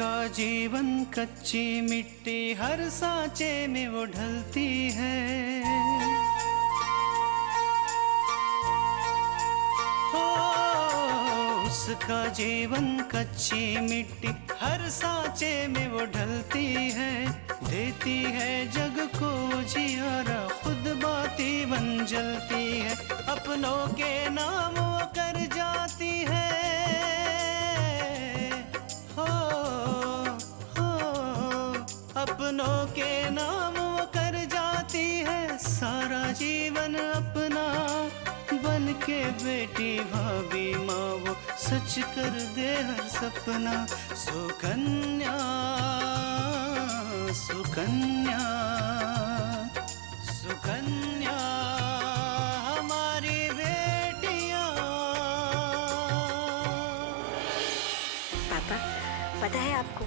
उसका जीवन कच्ची मिट्टी, हर सांचे में वो ढलती है। हो उसका जीवन कच्ची मिट्टी, हर सांचे में वो ढलती है। देती है जग को जियारा, खुद बाती बन जलती है। अपनों के नाम वो कर जाती है। अपनों के नाम वो कर जाती है। सारा जीवन अपना बन के बेटी भाभी माँ वो सच कर दे हर सपना। सुकन्या सुकन्या सुकन्या हमारी बेटियाँ। पापा, पता है आपको,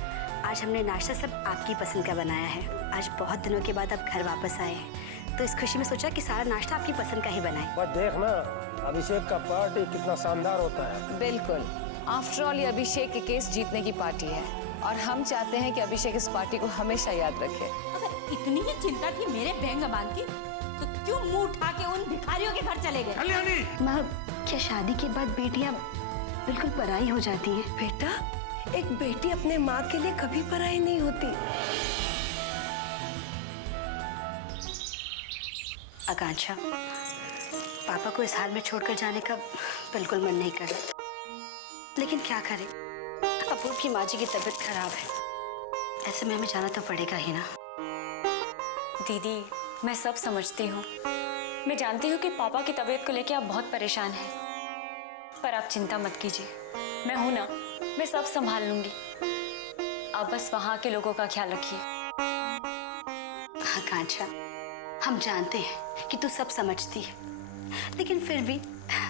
आज हमने नाश्ता सब आपकी पसंद का बनाया है। आज बहुत दिनों के बाद आप घर वापस आए हैं, तो इस खुशी में सोचा कि सारा नाश्ता आपकी पसंद का ही बनाएं। बस देखना अभिषेक का पार्टी कितना शानदार होता है। बिल्कुल, आफ्टर ऑल ये अभिषेक के केस जीतने की पार्टी है और हम चाहते हैं कि अभिषेक इस पार्टी को हमेशा याद रखे। अगर इतनी ही चिंता थी मेरे बेंगमान की, तो क्यों मुंह उठा के उन भिखारियों के घर चले गए? कल्याणी, माँ, क्या शादी के बाद बेटियां बिल्कुल पराई हो जाती हैं? बेटा, एक बेटी अपने माँ के लिए कभी पराई नहीं होती। आकांक्षा, पापा को इस हाल में छोड़कर जाने का बिल्कुल मन नहीं कर रहा, लेकिन क्या करें, अपूर्व की माँ जी की तबीयत खराब है। ऐसे में हमें जाना तो पड़ेगा ही ना। दीदी, मैं सब समझती हूँ। मैं जानती हूँ कि पापा की तबीयत को लेकर आप बहुत परेशान हैं, पर आप चिंता मत कीजिए, मैं हूं ना, मैं सब संभाल लूंगी। आप बस वहां के लोगों का ख्याल रखिए। आकांक्षा, हम जानते हैं कि तू सब समझती है, लेकिन फिर भी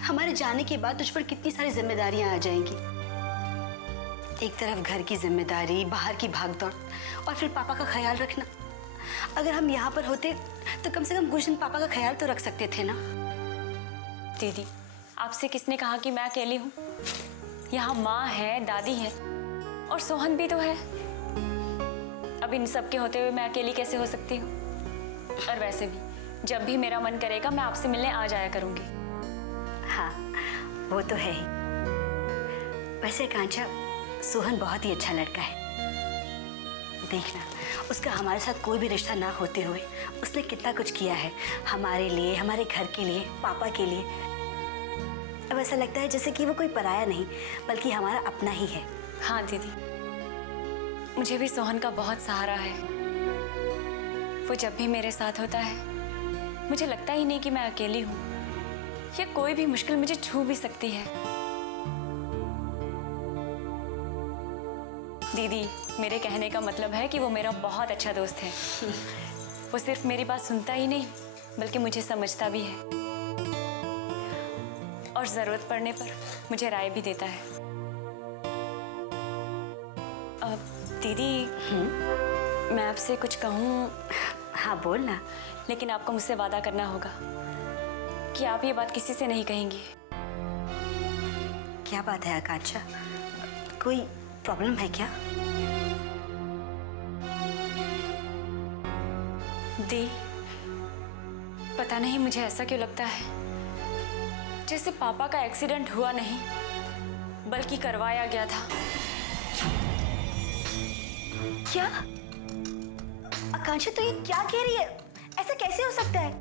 हमारे जाने के बाद तुझ पर कितनी सारी जिम्मेदारियां आ जाएंगी। एक तरफ घर की जिम्मेदारी, बाहर की भागदौड़, और फिर पापा का ख्याल रखना। अगर हम यहाँ पर होते तो कम से कम कुछ दिन पापा का ख्याल तो रख सकते थे ना। दीदी, आपसे किसने कहा कि मैं अकेली हूँ? यहाँ माँ है, दादी है और सोहन भी तो है। अब इन सब के होते हुए मैं अकेली कैसे हो सकती हूँ? और वैसे भी जब भी मेरा मन करेगा मैं आपसे मिलने आ जाया करूंगी। हाँ, वो तो है ही। वैसे कांचा, सोहन बहुत ही अच्छा लड़का है। देखना, उसका हमारे साथ कोई भी रिश्ता ना होते हुए उसने कितना कुछ किया है हमारे लिए, हमारे घर के लिए, पापा के लिए। अब ऐसा लगता है जैसे कि वो कोई पराया नहीं बल्कि हमारा अपना ही है। हाँ दीदी, मुझे भी सोहन का बहुत सहारा है। वो जब भी मेरे साथ होता है मुझे लगता ही नहीं कि मैं अकेली हूँ या कोई भी मुश्किल मुझे छू भी सकती है। दीदी, मेरे कहने का मतलब है कि वो मेरा बहुत अच्छा दोस्त है। वो सिर्फ मेरी बात सुनता ही नहीं बल्कि मुझे समझता भी है और जरूरत पड़ने पर मुझे राय भी देता है। दीदी, मैं आपसे कुछ कहूँ? हाँ, बोल ना। लेकिन आपको मुझसे वादा करना होगा कि आप ये बात किसी से नहीं कहेंगी। क्या बात है आकांक्षा, कोई प्रॉब्लम है क्या? दी, पता नहीं मुझे ऐसा क्यों लगता है जैसे पापा का एक्सीडेंट हुआ नहीं बल्कि करवाया गया था। क्या? आकांक्षा, तो ये क्या कह रही है? ऐसा कैसे हो सकता है?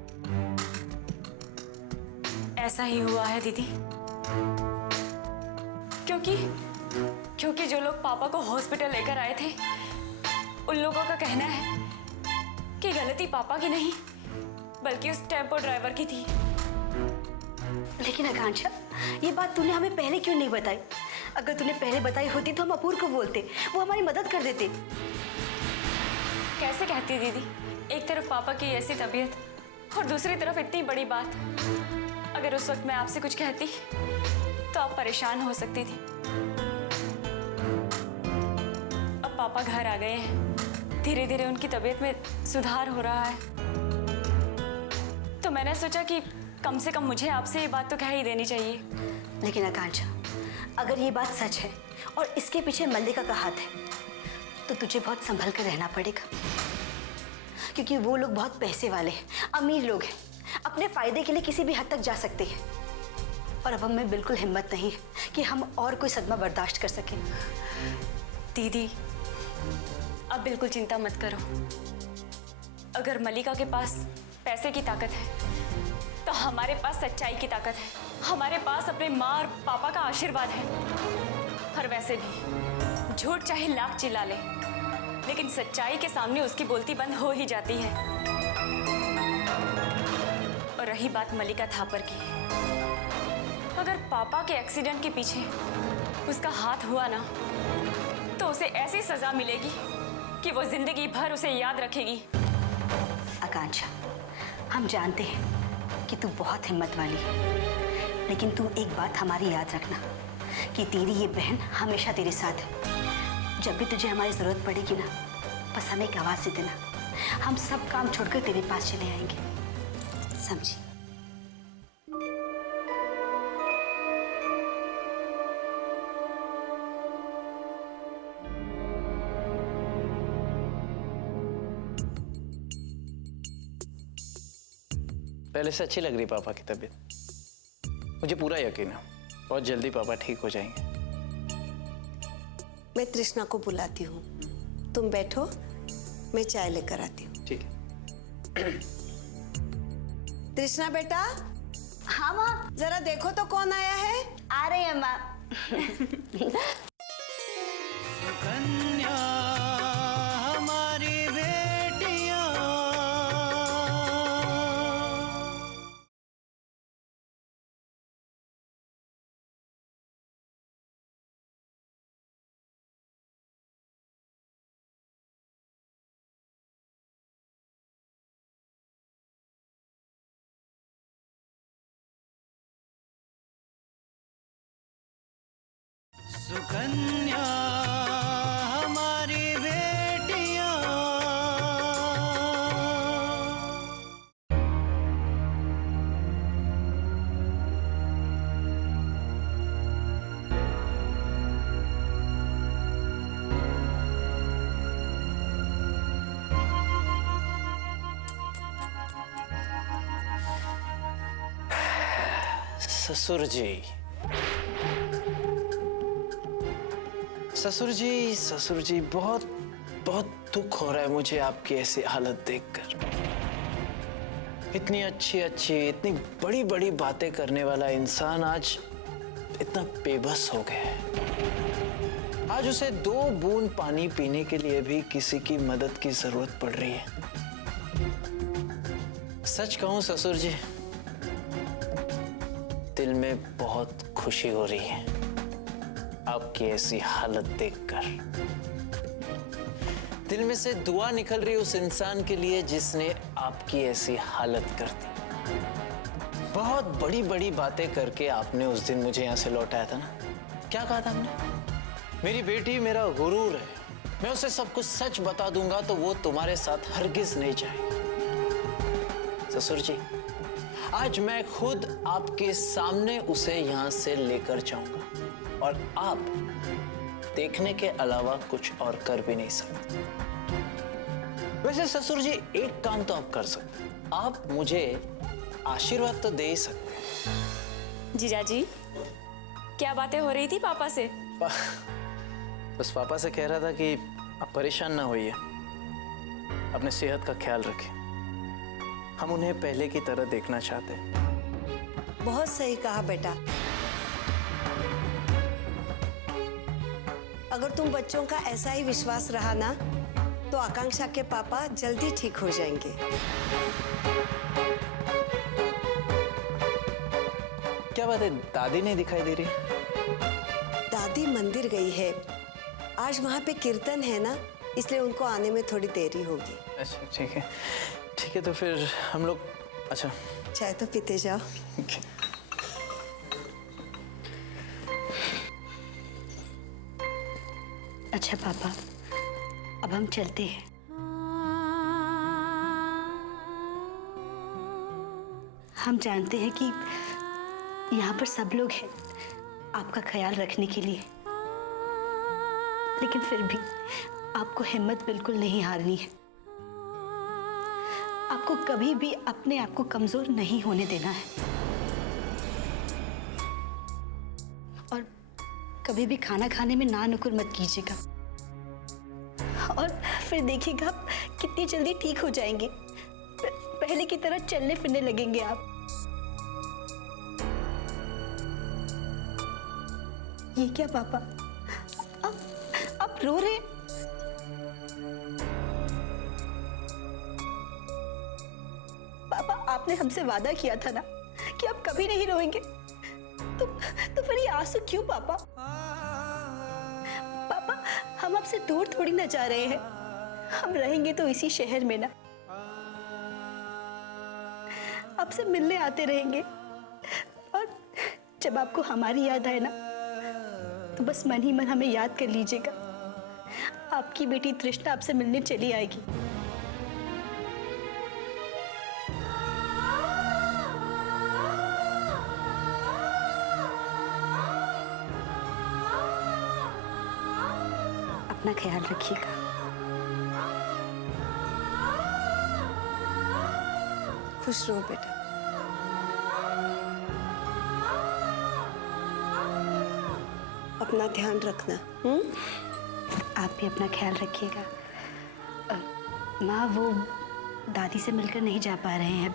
ऐसा ही हुआ है दीदी, क्योंकि जो लोग पापा को हॉस्पिटल लेकर आए थे उन लोगों का कहना है कि गलती पापा की नहीं बल्कि उस टेम्पो ड्राइवर की थी। लेकिन आकांक्षा, ये बात तूने हमें पहले क्यों नहीं बताई? अगर तूने पहले बताई होती तो हम अपूर्व को बोलते, वो हमारी मदद कर देते। कैसे कहती दीदी, एक तरफ पापा की ऐसी तबीयत और दूसरी तरफ इतनी बड़ी बात। अगर उस वक्त मैं आपसे कुछ कहती तो आप परेशान हो सकती थी। अब पापा घर आ गए हैं, धीरे धीरे उनकी तबीयत में सुधार हो रहा है, तो मैंने सोचा कि कम से कम मुझे आपसे ये बात तो कह ही देनी चाहिए। लेकिन आकांक्षा, अगर ये बात सच है और इसके पीछे मल्लिका का हाथ है तो तुझे बहुत संभल कर रहना पड़ेगा, क्योंकि वो लोग बहुत पैसे वाले हैं, अमीर लोग हैं, अपने फायदे के लिए किसी भी हद तक जा सकते हैं। और अब हमें बिल्कुल हिम्मत नहीं है कि हम और कोई सदमा बर्दाश्त कर सकें। दीदी अब बिल्कुल चिंता मत करो। अगर मलिका के पास पैसे की ताकत है तो हमारे पास सच्चाई की ताकत है, हमारे पास अपने माँ और पापा का आशीर्वाद है। और वैसे भी झूठ चाहे लाख चिल्ला ले, लेकिन सच्चाई के सामने उसकी बोलती बंद हो ही जाती है। और रही बात मलिका थापर की, अगर पापा के एक्सीडेंट के पीछे उसका हाथ हुआ ना, तो उसे ऐसी सजा मिलेगी कि वो जिंदगी भर उसे याद रखेगी। आकांक्षा, हम जानते हैं कि तू बहुत हिम्मत वाली है, लेकिन तू एक बात हमारी याद रखना कि तेरी ये बहन हमेशा तेरे साथ है। जब भी तुझे हमारी जरूरत पड़ेगी ना, बस हमें एक आवाज दे देना, हम सब काम छोड़कर तेरे पास चले आएंगे, समझी? पहले से अच्छी लग रही पापा की तबीयत। मुझे पूरा यकीन है बहुत जल्दी पापा ठीक हो जाएंगे। मैं तृष्णा को बुलाती हूँ, तुम बैठो, मैं चाय लेकर आती हूँ। ठीक है। तृष्णा बेटा। हाँ माँ। जरा देखो तो कौन आया है। आ रही है माँ। सुकन्या हमारी बेटियां, सुकन्या हमारी बेटियां। ससुर जी, ससुर जी बहुत बहुत दुख हो रहा है मुझे आपकी ऐसी हालत देखकर। इतनी अच्छी इतनी बड़ी बड़ी बातें करने वाला इंसान आज इतना बेबस हो गया है। आज उसे 2 बूंद पानी पीने के लिए भी किसी की मदद की जरूरत पड़ रही है। सच कहूं ससुर जी, दिल में बहुत खुशी हो रही है आपकी ऐसी हालत देखकर। दिल में से दुआ निकल रही उस इंसान के लिए जिसने आपकी ऐसी हालत कर दी। बहुत बड़ी बड़ी बातें करके आपने उस दिन मुझे यहां से लौटाया था ना। क्या कहा था आपने? मेरी बेटी मेरा गुरूर है, मैं उसे सब कुछ सच बता दूंगा तो वो तुम्हारे साथ हरगिज नहीं जाएगी। ससुर जी, आज मैं खुद आपके सामने उसे यहां से लेकर जाऊंगा और आप देखने के अलावा कुछ और कर भी नहीं सकते। वैसे ससुर जी, एक काम तो आप कर सकते, आप मुझे आशीर्वाद तो दे ही सकते। जीजाजी, क्या बातें हो रही थी पापा से? बस पापा से कह रहा था कि आप परेशान ना होइए, अपने सेहत का ख्याल रखें। हम उन्हें पहले की तरह देखना चाहते हैं। बहुत सही कहा बेटा। अगर तुम बच्चों का ऐसा ही विश्वास रहा ना, तो आकांक्षा के पापा जल्दी ठीक हो जाएंगे। क्या बात है, दादी नहीं दिखाई दे रही? दादी मंदिर गई है, आज वहाँ पे कीर्तन है ना, इसलिए उनको आने में थोड़ी देरी होगी। अच्छा ठीक है तो फिर हम लोग, अच्छा चाय तो पीते जाओ। अच्छा पापा, अब हम चलते हैं। हम जानते हैं कि यहाँ पर सब लोग हैं आपका ख्याल रखने के लिए, लेकिन फिर भी आपको हिम्मत बिल्कुल नहीं हारनी है। आपको कभी भी अपने आप को कमजोर नहीं होने देना है और कभी भी खाना खाने में ना नुकुर मत कीजिएगा। और फिर देखिएगा आप कितनी जल्दी ठीक हो जाएंगे। पहले की तरह चलने फिरने लगेंगे आप। ये क्या पापा, आप रो रहे हैं? पापा, आपने हमसे वादा किया था ना कि आप कभी नहीं रोएंगे, तो फिर ये आंसू क्यों पापा? पापा, हम आपसे दूर थोड़ी ना जा रहे हैं, हम रहेंगे तो इसी शहर में ना। आपसे मिलने आते रहेंगे और जब आपको हमारी याद आए ना तो बस मन ही मन हमें याद कर लीजिएगा। आपकी बेटी तृष्णा आपसे मिलने चली आएगी। अपना ख्याल रखिएगा। खुश रहो बेटा। अपना ध्यान रखना। आप भी अपना ख्याल रखिएगा। माँ, वो दादी से मिलकर नहीं जा पा रहे हैं,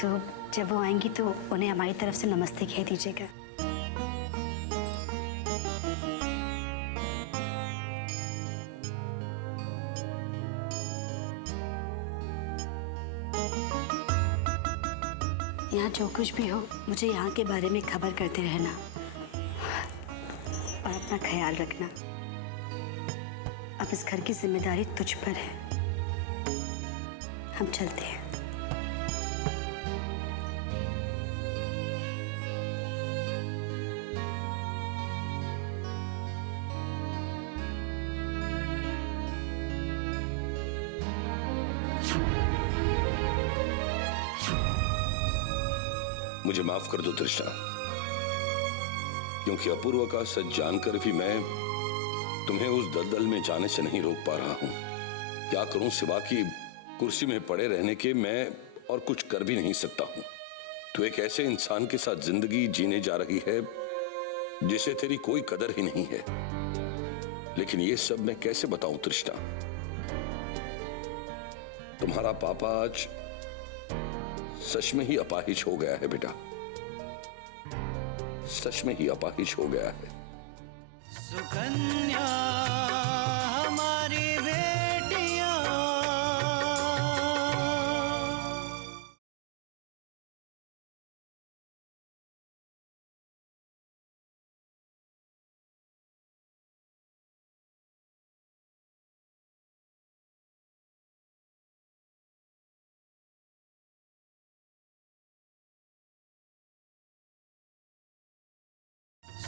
तो जब वो आएंगी तो उन्हें हमारी तरफ से नमस्ते कह दीजिएगा। यहाँ जो कुछ भी हो, मुझे यहाँ के बारे में खबर करते रहना और अपना ख्याल रखना। अब इस घर की जिम्मेदारी तुझ पर है। हम चलते हैं। मुझे माफ कर दो तृष्णा, क्योंकि अपूर्व का सच जानकर भी मैं तुम्हें उस दलदल में जाने से नहीं रोक पा रहा हूं। क्या करूं सिवा कि कुर्सी में पड़े रहने के मैं और कुछ कर भी नहीं सकता हूं। तू एक ऐसे इंसान के साथ जिंदगी जीने जा रही है जिसे तेरी कोई कदर ही नहीं है। लेकिन ये सब मैं कैसे बताऊं तृष्णा? तुम्हारा पापा आज सच में ही अपाहिज हो गया है बेटा, सच में ही अपाहिज हो गया है। सुकन्या हमारी बेटियां।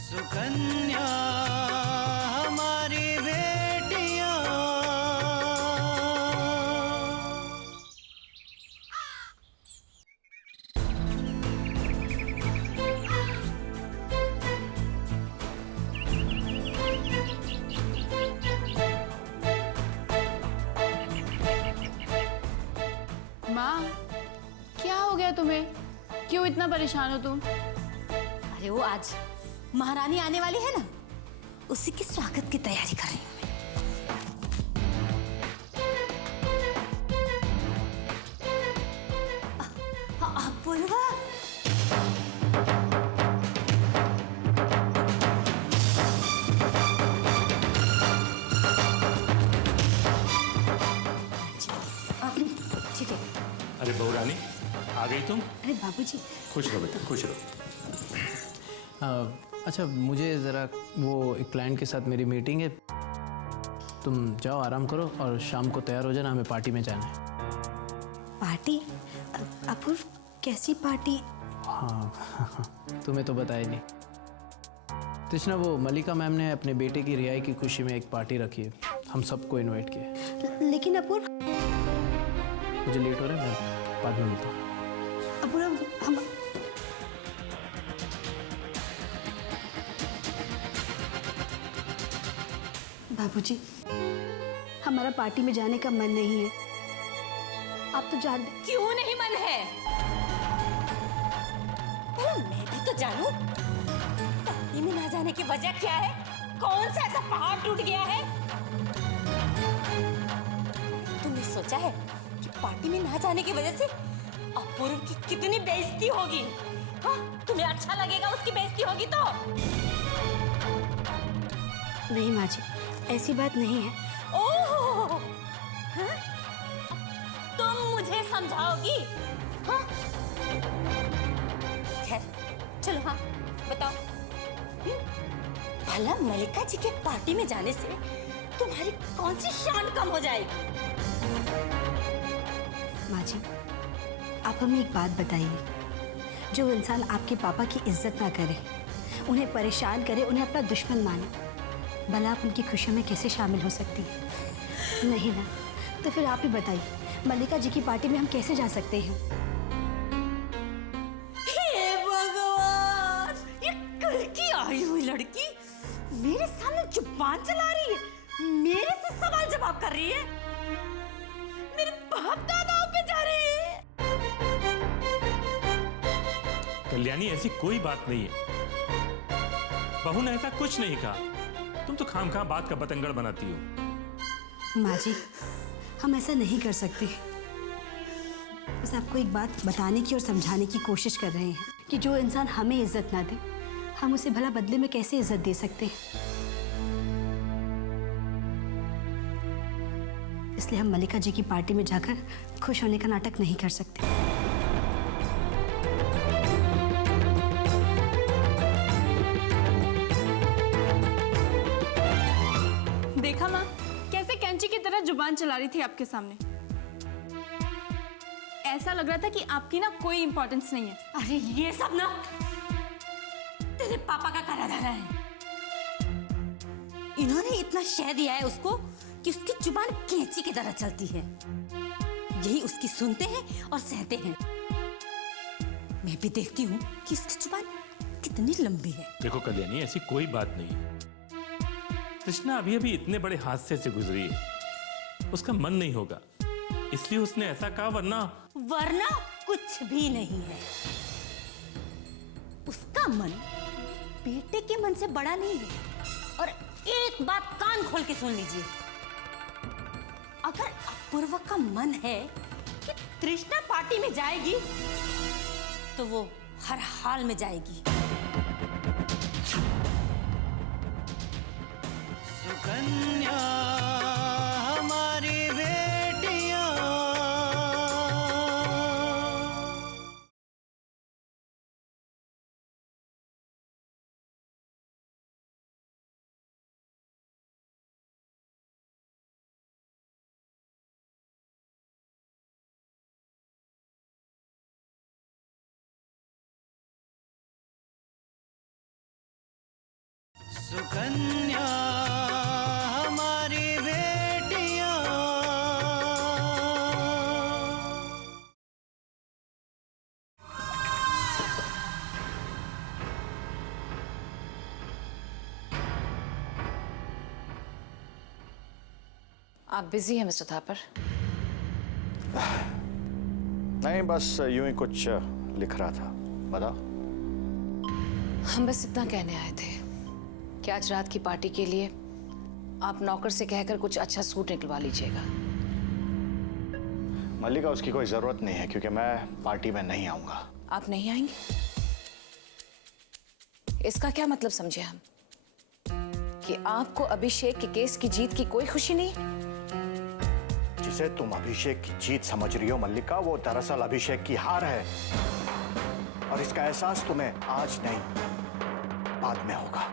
सुकन्या हमारी बेटियां। माँ, क्या हो गया तुम्हें? क्यों इतना परेशान हो तुम? अरे वो आज महारानी आने वाली है ना, उसी के स्वागत की तैयारी कर रही हूँ मैं। अपूर्वा, ठीक है। अरे बहू रानी, आ गई तुम? अरे बाबूजी। खुश रहो बेटा, खुश रहो। अच्छा, मुझे ज़रा वो एक क्लाइंट के साथ मेरी मीटिंग है, तुम जाओ आराम करो और शाम को तैयार हो जाना, हमें पार्टी में जाना है। पार्टी? अपूर्व, कैसी पार्टी? हाँ तुम्हें तो बताया नहीं तृष्णा, वो मलिका मैम ने अपने बेटे की रिहाई की खुशी में एक पार्टी रखी है, हम सबको इनवाइट किया। लेकिन अपूर्व, मुझे लेट हो रहा है, मैं बाद में मिलता हूँ। अपूर्व, हम बाबूजी, हमारा पार्टी में जाने का मन नहीं है। आप तो जानते। क्यों नहीं मन है? मैं भी तो जानूं पार्टी में ना जाने की वजह क्या है? कौन सा ऐसा पहाड़ टूट गया है? तुमने सोचा है कि पार्टी में ना जाने की वजह से अपूर्व की कितनी बेइज्जती होगी? हाँ, तुम्हें अच्छा लगेगा उसकी बेइज्जती होगी तो? नहीं माँ जी, ऐसी बात नहीं है। ओह, हाँ? तुम मुझे समझाओगी? हाँ? खैर, चलो हाँ, बताओ। भला मल्लिका जी के पार्टी में जाने से तुम्हारी कौन सी शान कम हो जाएगी? माँ जी, आप हमें एक बात बताइए। जो इंसान आपके पापा की इज्जत ना करे, उन्हें परेशान करे, उन्हें अपना दुश्मन माने, भला आप उनकी खुशियों में कैसे शामिल हो सकती है? नहीं ना, तो फिर आप ही बताइए, मल्लिका जी की पार्टी में हम कैसे जा सकते हैं? हे भगवान, ये कल की आई हुई लड़की मेरे सामने जुबान चला रही है, मेरे से सवाल जवाब कर रही है, मेरे बाप दादाओं पे जा रही है। कल्याणी, ऐसी कोई बात नहीं है। बहू ने ऐसा कुछ नहीं कहा। तुम तो खामखा बात का बतंगड़ बनाती हो। माँ जी, हम ऐसा नहीं कर सकते। बस आपको एक बात बताने की और समझाने की कोशिश कर रहे हैं कि जो इंसान हमें इज्जत ना दे, हम उसे भला बदले में कैसे इज्जत दे सकते हैं। इसलिए हम मल्लिका जी की पार्टी में जाकर खुश होने का नाटक नहीं कर सकते। देखा माँ, कैसे कैंची की तरह जुबान चला रही थी आपके सामने। ऐसा लग रहा था कि आपकी ना कोई इंपॉर्टेंस नहीं है। अरे ये सब ना तेरे पापा का करा धरा है। इन्होंने इतना शह दिया है उसको कि उसकी जुबान कैंची की तरह चलती है। यही उसकी सुनते हैं और सहते हैं। मैं भी देखती हूँ कि उसकी जुबान कितनी लंबी है। देखो कल्याणी, ऐसी कोई बात नहीं है। कृष्णा अभी अभी इतने बड़े हादसे से गुजरी है, उसका मन नहीं होगा, इसलिए उसने ऐसा कहा। वरना कुछ भी नहीं है। उसका मन बेटे के मन से बड़ा नहीं है। और एक बात कान खोल के सुन लीजिए, अगर अपूर्वा का मन है कि तृष्णा पार्टी में जाएगी तो वो हर हाल में जाएगी। सुकन्या हमारी बेटियां, सुकन्या हमारी बेटियां। आप बिजी हैं मिस्टर थापर? नहीं, बस यूं ही कुछ लिख रहा था। बताओ। हम बस इतना कहने आए थे कि आज रात की पार्टी के लिए आप नौकर से कहकर कुछ अच्छा सूट निकलवा लीजिएगा। मल्लिका, उसकी कोई जरूरत नहीं है क्योंकि मैं पार्टी में नहीं आऊंगा। आप नहीं आएंगे? इसका क्या मतलब समझे हम? कि आपको अभिषेक के केस की जीत की कोई खुशी नहीं? जिसे तुम अभिषेक की जीत समझ रही हो मल्लिका, वो दरअसल अभिषेक की हार है। और इसका एहसास तुम्हें आज नहीं, बाद में होगा।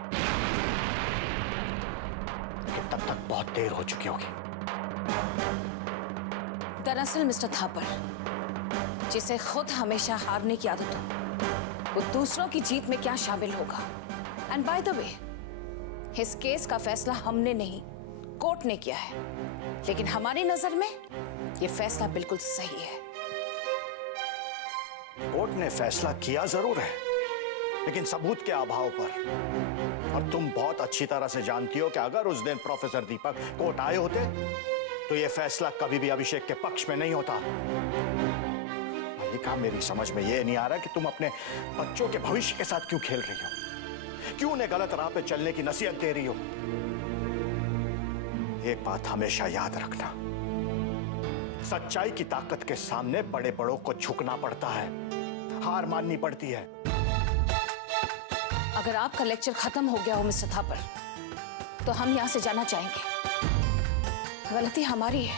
तब तक बहुत देर हो चुकी होगी। दरअसल मिस्टर थापर, जिसे खुद हमेशा हारने की आदत हो, वो दूसरों की जीत में क्या शामिल होगा? एंड बाय द वे, इस केस का फैसला हमने नहीं, कोर्ट ने किया है। लेकिन हमारी नजर में ये फैसला बिल्कुल सही है। कोर्ट ने फैसला किया जरूर है, लेकिन सबूत के अभाव पर। और तुम बहुत अच्छी तरह से जानती हो कि अगर उस दिन प्रोफेसर दीपक कोर्ट आए होते तो यह फैसला कभी भी अभिषेक के पक्ष में नहीं होता। मल्लिका, मेरी समझ में यह नहीं आ रहा कि तुम अपने बच्चों के भविष्य के साथ क्यों खेल रही हो, क्यों उन्हें गलत राह पे चलने की नसीहत दे रही हो। एक बात हमेशा याद रखना, सच्चाई की ताकत के सामने बड़े बड़ों को झुकना पड़ता है, हार माननी पड़ती है। अगर आपका लेक्चर खत्म हो गया हो मिस्टर थापर, तो हम यहां से जाना चाहेंगे। गलती हमारी है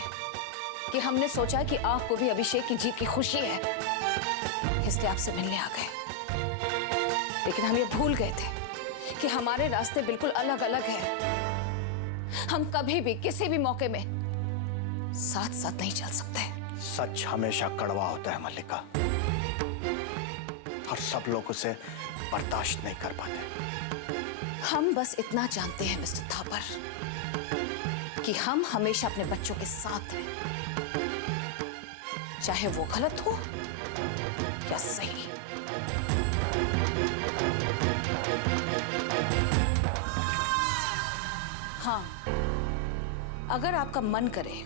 कि हमने सोचा कि आपको भी अभिषेक की जीत की खुशी है, इसलिए आपसे मिलने आ गए। लेकिन हम ये भूल गए थे कि हमारे रास्ते बिल्कुल अलग अलग हैं। हम कभी भी किसी भी मौके में साथ साथ नहीं चल सकते। सच हमेशा कड़वा होता है मल्लिका, और सब लोग उसे बर्दाश्त नहीं कर पाते। हम बस इतना जानते हैं मिस्टर थापर कि हम हमेशा अपने बच्चों के साथ हैं, चाहे वो गलत हो या सही। हाँ, अगर आपका मन करे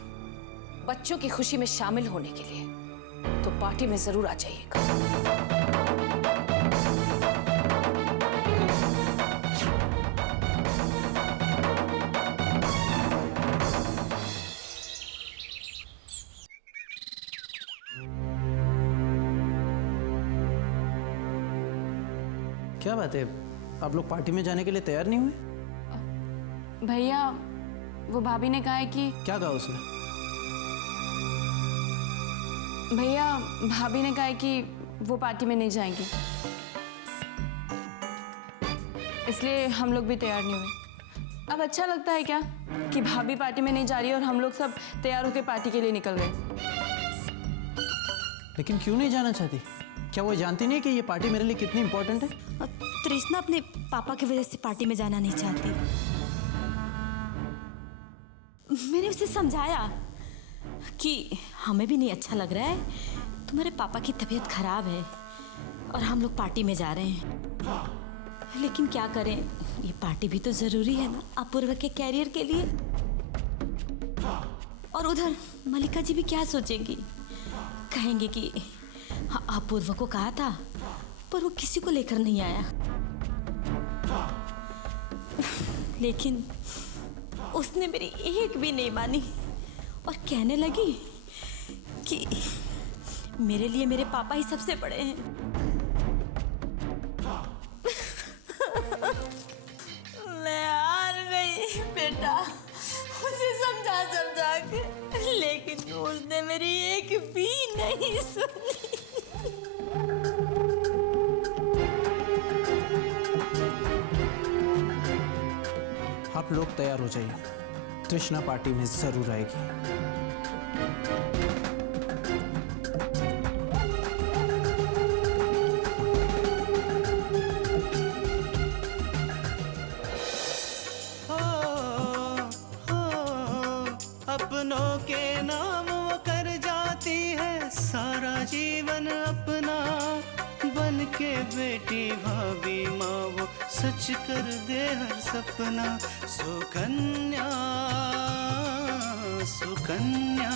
बच्चों की खुशी में शामिल होने के लिए, तो पार्टी में जरूर आ जाइएगा। क्या बात है, आप लोग पार्टी में जाने के लिए तैयार नहीं हुए? भैया, वो भाभी ने कहा है कि... क्या कहा उसने? भैया, भाभी ने कहा है कि वो पार्टी में नहीं जाएंगी, इसलिए हम लोग भी तैयार नहीं हुए। अब अच्छा लगता है क्या कि भाभी पार्टी में नहीं जा रही है और हम लोग सब तैयार होकर पार्टी के लिए निकल गए? लेकिन क्यों नहीं जाना चाहती? क्या वो जानती नहीं कि ये पार्टी मेरे लिए कितनी इंपॉर्टेंट है? तृष्णा अपने पापा की वजह से पार्टी में जाना नहीं चाहती। मैंने उसे समझाया कि हमें भी नहीं अच्छा लग रहा है, तुम्हारे पापा की तबीयत खराब है और हम लोग पार्टी में जा रहे हैं। लेकिन क्या करें, ये पार्टी भी तो जरूरी है ना अपूर्व के कैरियर के लिए। और उधर मल्लिका जी भी क्या सोचेंगी, कहेंगे कि अपूर्व को कहा था पर वो किसी को लेकर नहीं आया। लेकिन उसने मेरी एक भी नहीं मानी और कहने लगी कि मेरे लिए मेरे पापा ही सबसे बड़े हैं। मैं हार गई बेटा, उसे समझा समझा के, लेकिन उसने मेरी एक भी नहीं सुनी। आप लोग तैयार हो जाइए, तृष्णा पार्टी में जरूर आएगी। अपनों के नाम वो कर जाती है सारा जीवन अपना, बन के बेटी भाभी माँ वो सच कर दे हर सपना। सुकन्या सुकन्या